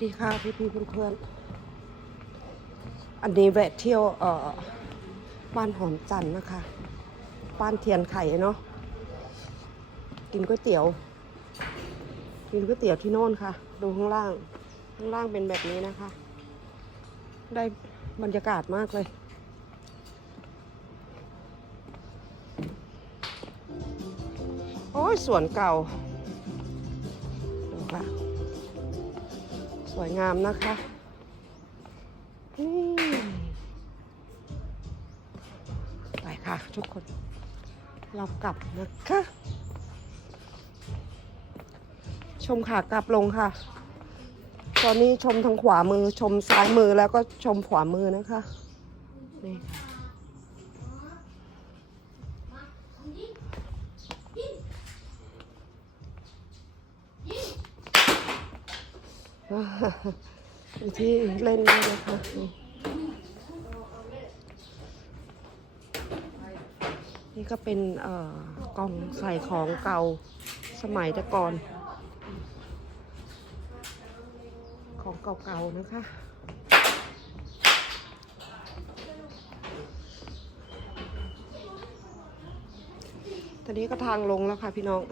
ดีค่ะพี่พี่ๆเพื่อนๆอันนี้แวะเที่ยวเอ่อบ้านหอมจันนะคะ บ้านเทียนไข่เนาะกินก๋วยเตี๋ยว กินก๋วยเตี๋ยวที่โน่นค่ะ ดูข้างล่าง ข้างล่างเป็นแบบนี้นะคะ ได้บรรยากาศมากเลยโอ้ยสวนเก่าดูค่ะ สวยงามนะคะนี่ไปค่ะทุกคน เรากลับนะคะ ชมขากลับลงค่ะ ตอนนี้ชมทางขวามือชมซ้ายมือแล้วก็ชมขวามือนะคะนี่ค่ะ มีที่เล่นด้วยนะคะนี่ก็เป็นกล่องใส่ของเก่าสมัยแต่ก่อน ของเก่าๆนะคะตอนนี้ก็ทางลงแล้วค่ะพี่น้อง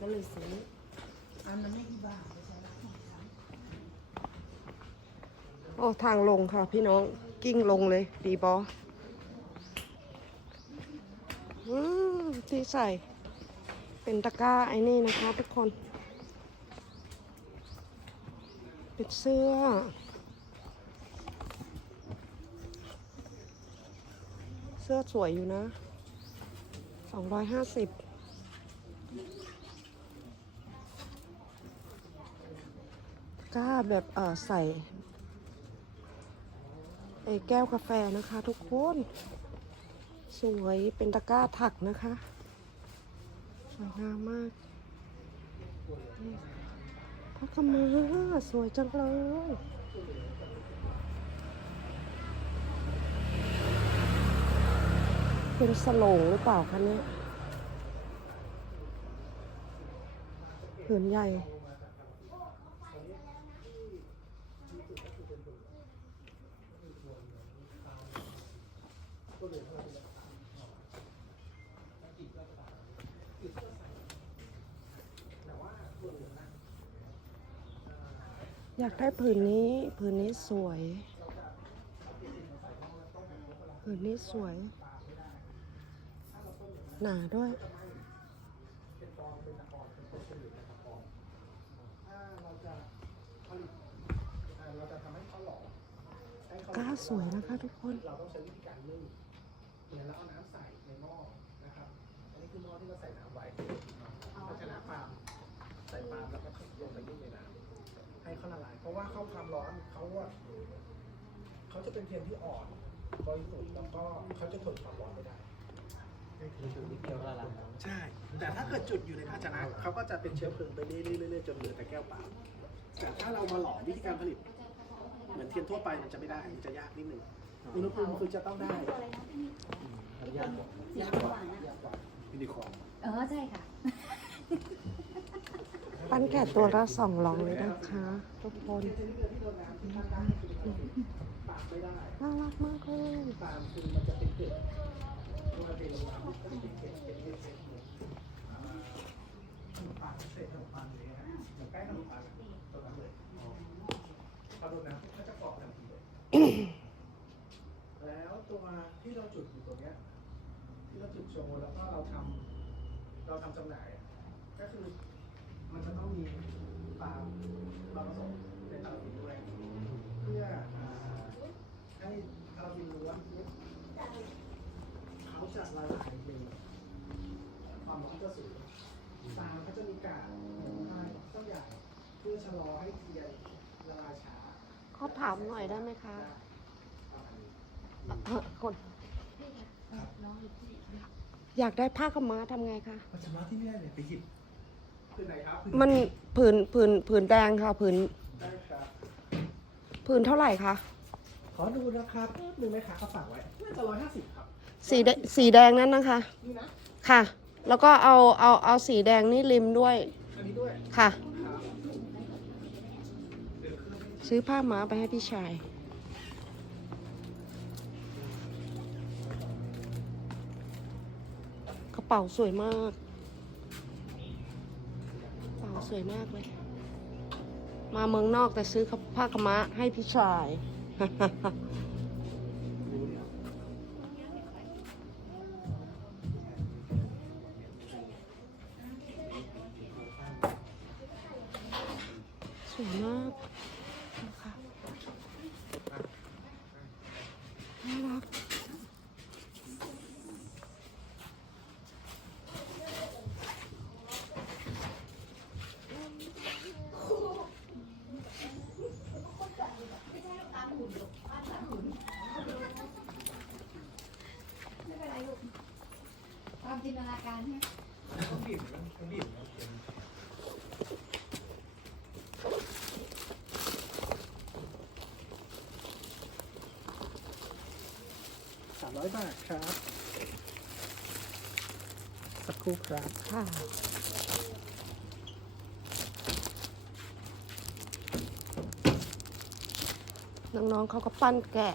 ก็เลยซื้ออันนั้นไม่กี่บาทโอ้ทางลงค่ะพี่น้องกิ้งลงเลยดีบอที่ใส่เป็นตะกร้าไอ้นี่นะคะทุกคน เป็นเสื้อ เสื้อสวยอยู่นะ 250 ก้าแบบเออใส่ไอแก้วกาแฟนะคะ ทุกคน สวยเป็นตะกร้าถักนะคะสวยงามมากพักมาสวยจังเลยเป็นสโลงหรือเปล่าคะเนี่ยผืนใหญ่ อยากได้ผืนนี้ ผืนนี้สวย ผืนนี้สวย หนาด้วยก้าสวยนะคะทุกคน เราต้องใช้วิธีการนึ่งเนี่ยแล้วเอาน้ำใส่ในหม้อนะครับ อันนี้คือหม้อที่เราใส่น้ำไว้ภาชนะปาล์มใส่ปาล์มแล้วก็ลงไปนึ่งในน้ำให้ เขาละลายเพราะว่าเข้าความร้อนเขาว่าเขาจะเป็นเทียนที่อ่อนบริสุทธิ์แล้วก็เขาจะทนความร้อนไม่ได้ใช่ แต่ถ้าเกิดจุดอยู่ในภาชนะเขาก็จะเป็นเชื้อเพลิงไปเรื่อยๆเรื่อยๆจนเหลือแต่แก้วเปล่าแต่ถ้าเรามาหลอมวิธีการผลิต เหมือนเทียนทั่วไปมันจะไม่ได้ มันจะยากนิดนึงอุณหภูมิคือจะต้องได้ยากกว่ายากกว่ายากกว่ายูนิคอร์นเออใช่ค่ะ ปั้นแกะตัวละสองร้อยนะคะ ทุกคนน่ารักมากเลยแล้วตัวที่เราจุดอยู่ตรงนี้ยที่เราจุดโชว์แล้วก็เราทำเราทำจำหน่ายก็คือ มันจะต้องมีปาล์มเราผสมในพาราฟินด้วย เพื่ออ่าให้พาราฟินล้วนเขาจะละลายเร็วความร้อนจะสูงปาล์มเขาจะมีกากต้องใหญ่เพื่อชะลอให้เทียนละลายช้าขอถามหน่อยได้ไหมคะเอ่อคนอยากได้ผ้ากำม้าทำไงคะ ปัจจุบันที่ไม่ได้เลยไปหยิบ คือไหนครับมันผืนผืนผืนแดงค่ะผืนได้ครับผืผืนเท่าไหร่คะขอดูราคาแป๊บนึงไหมคะเขาฝากไว้น่าจะร้อยห้าสิบครับสีแดสีแดงนั้นนะคะ นี่นะค่ะ แล้วก็เอาเอาเอาสีแดงนี่ริมด้วยอันนี้ด้วยค่ะ ครับซื้อผ้าม้าไปให้พี่ชาย กระเป๋าสวยมากกระเป๋า สวยมากเลย มาเมืองนอกแต่ซื้อผ้ากำมะให้พี่ชาย สวยมากนะคะน่ารัก ไม่เป็นไรลูกตามจินตนาการใช่ไหม ต้องบีบนะต้องบีบนะสาม ร้อยบาทครับ สักครู่ครับ ค่ะ น้องๆเขาก็ปั้นแกะ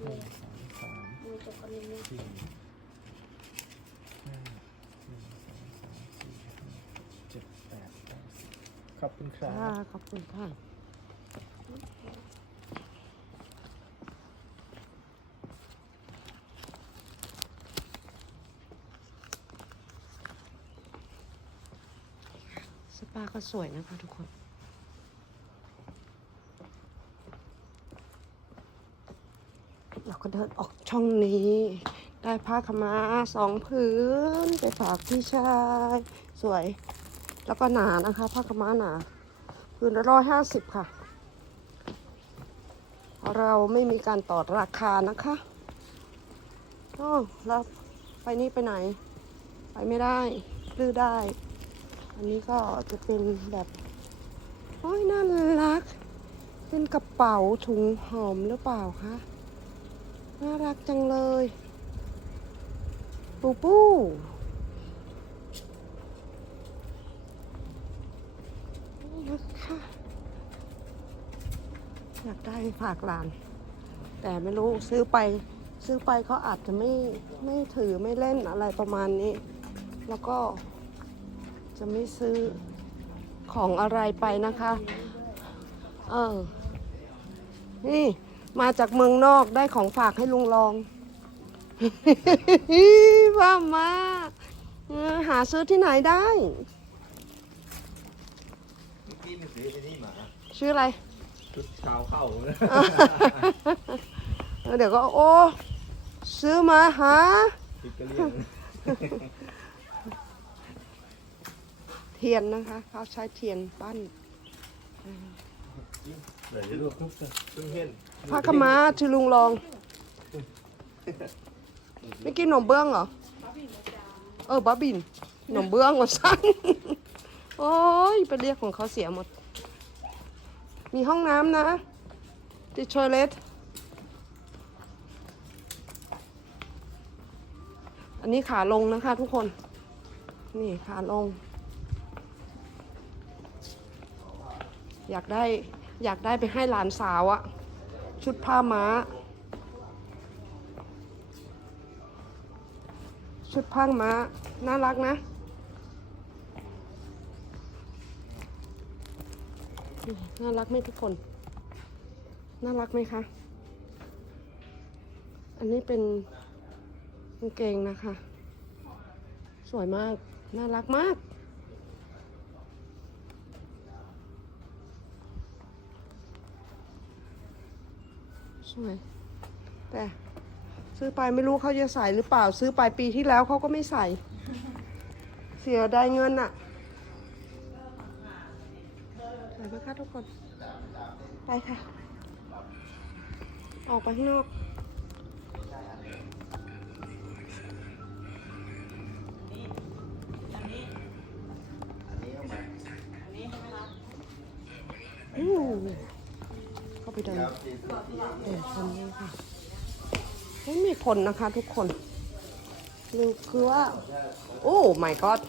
หนึ่งสองสามสี่ห้าหนึ่สองสามสี่ห้าเจ็ดแปดเก้าสิบขอบคุณครับ ขอบคุณค่ะสปาก็สวยนะคะทุกคน เรา ก็เดินออกช่องนี้ ได้ผ้าขาวมาสองผืนไปฝากพี่ชายสวย แล้วก็หนานะคะ ผ้าขม้าหนาผืนละร้อยห้าสิบค่ะ เราไม่มีการต่อราคานะคะอ๋อแล้วไปนี่ไปไหน ไปไม่ได้ดื้อได้ อันนี้ก็จะเป็นแบบโอ้ยน่ารัก เป็นกระเป๋าถุงหอมหรือเปล่าคะ น่ารักจังเลย ปูปูนะคะอยากได้ฝากหลาน แต่ไม่รู้ซื้อไปซื้อไปเขาอาจจะไม่ไม่ถือไม่เล่นอะไรประมาณนี้ แล้วก็จะไม่ซื้อของอะไรไปนะคะ เออ นี่ มาจากเมืองนอกได้ของฝากให้ลุงลองว่ามาหาซื้อที่ไหนได้พี่ไปซื้อไปนี่มาชื่ออะไรชุดช้าเข้าเดี๋ยวก็โอ้ซื้อมาหาติดกระเลียงเทียนนะคะเขาใช้เทียนปั้นเดี๋ยวลูกเพิ่งเห็น ผ้าขาวม้าชื่อลุงลอง ไม่กินขนมเบื้องเหรอ เออบ้าบินขนมเบื้องว่าสั้นโอ้ยไปเรียกของเขาเสียหมด มีห้องน้ำนะติดชอยเลทอันนี้ขาลงนะคะทุกคน นี่ขาลง อยากได้อยากได้ไปให้หลานสาวอะ ชุดผ้าม้า ชุดผ้าม้า น่ารักนะ น่ารักไหมทุกคน น่ารักไหมคะ อันนี้เป็นกางเกงนะคะ สวยมาก น่ารักมาก วย แต่ซื้อไปไม่รู้เขาจะใส่หรือเปล่า ซื้อไปปีที่แล้วเขาก็ไม่ใส่ เสียได้เงินอะไปไหมคะทุกคน ไปค่ะ ออกไปข้างนอก เข้าไปเดินเดินคนนี้ค่ะไม่มีคนนะคะทุกคนคือคือว่า โอ้ my god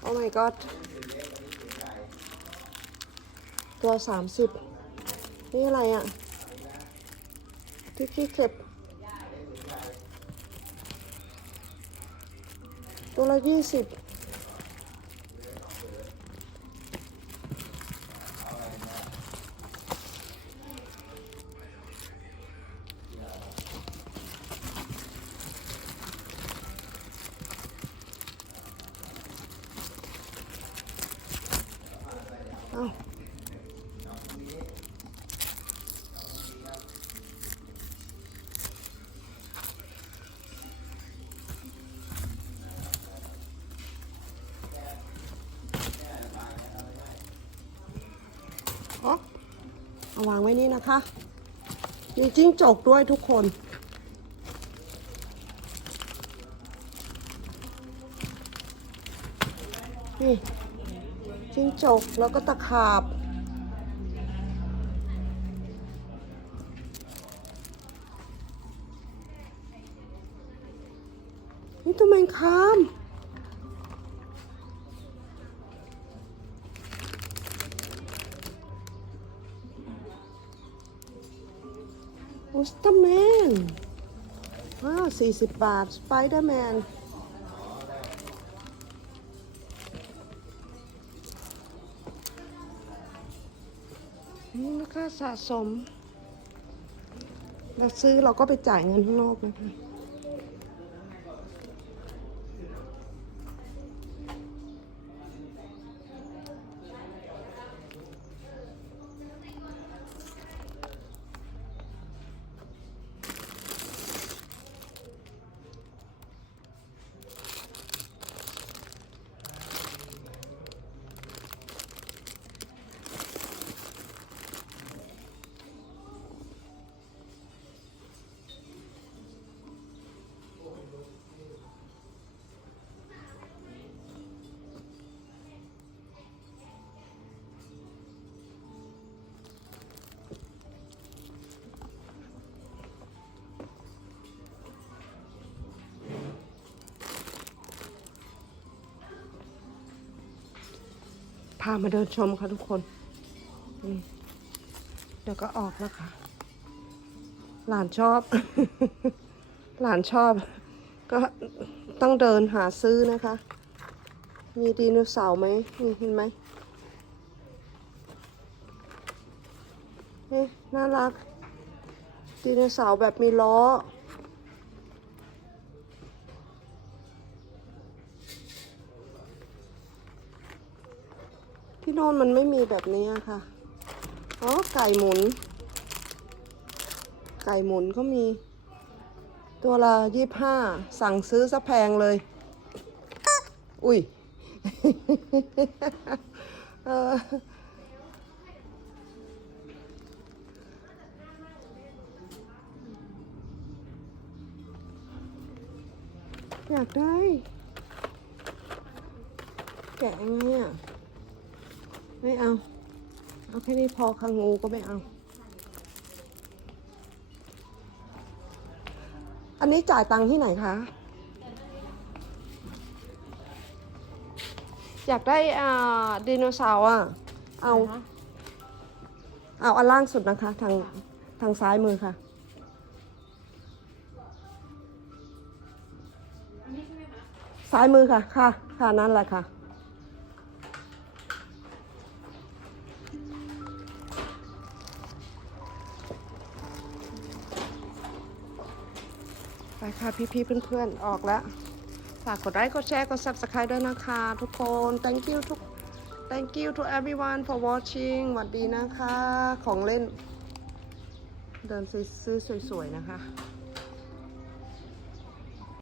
โอ้ my god ตัวสามสิบนี่อะไรอะที่ที่เก็บ ตัวละยี่สิบ วางไว้นี่นะคะ มีจิ้งจกด้วยทุกคน นี่จิ้งจกแล้วก็ตะขาบ นี่ตัวแมงคาม อุสตาแมนอ้าวสี่สิบบาท สไปเดอร์แมน นี่นะคะสะสม เราซื้อเราก็ไปจ่ายเงินข้างนอกนะคะ พามาเดินชมค่ะทุกคนนี่เดี๋ยวก็ออกแล้วค่ะ หลานชอบ หลานชอบ ก็ต้องเดินหาซื้อนะคะ มีไดีโนเสาร์ไหมนี่เห็นไหมนี่น่ารักไดีโนเสาร์แบบมีล้อ ที่โน่นมันไม่มีแบบนี้ค่ะ อ๋อ ไก่หมุน ไก่หมุนก็มี ตัวละยี่ห้า สั่งซื้อซะแพงเลย อุ้ยเอออยากได้ แกะยังไงอะ ไม่เอา เอาแค่นี้พอค่ะงูก็ไม่เอา อันนี้จ่ายตังค์ที่ไหนคะ อยากได้อ่าไดโนเสาร์อะ เอา เอาอันล่างสุดนะคะ ทางทางซ้ายมือค่ะ ซ้ายมือค่ะ ค่ะ ค่ะนั่นแหละค่ะ ค่ะพี่ๆเพื่อนๆออกแล้ว ฝากกดไลค์กดแชร์กด subscribe ด้วยนะคะทุกคน thank you ทุก thank you to everyone for watching หวัดดีนะคะ ของเล่น เดินซื้อสวยๆนะคะ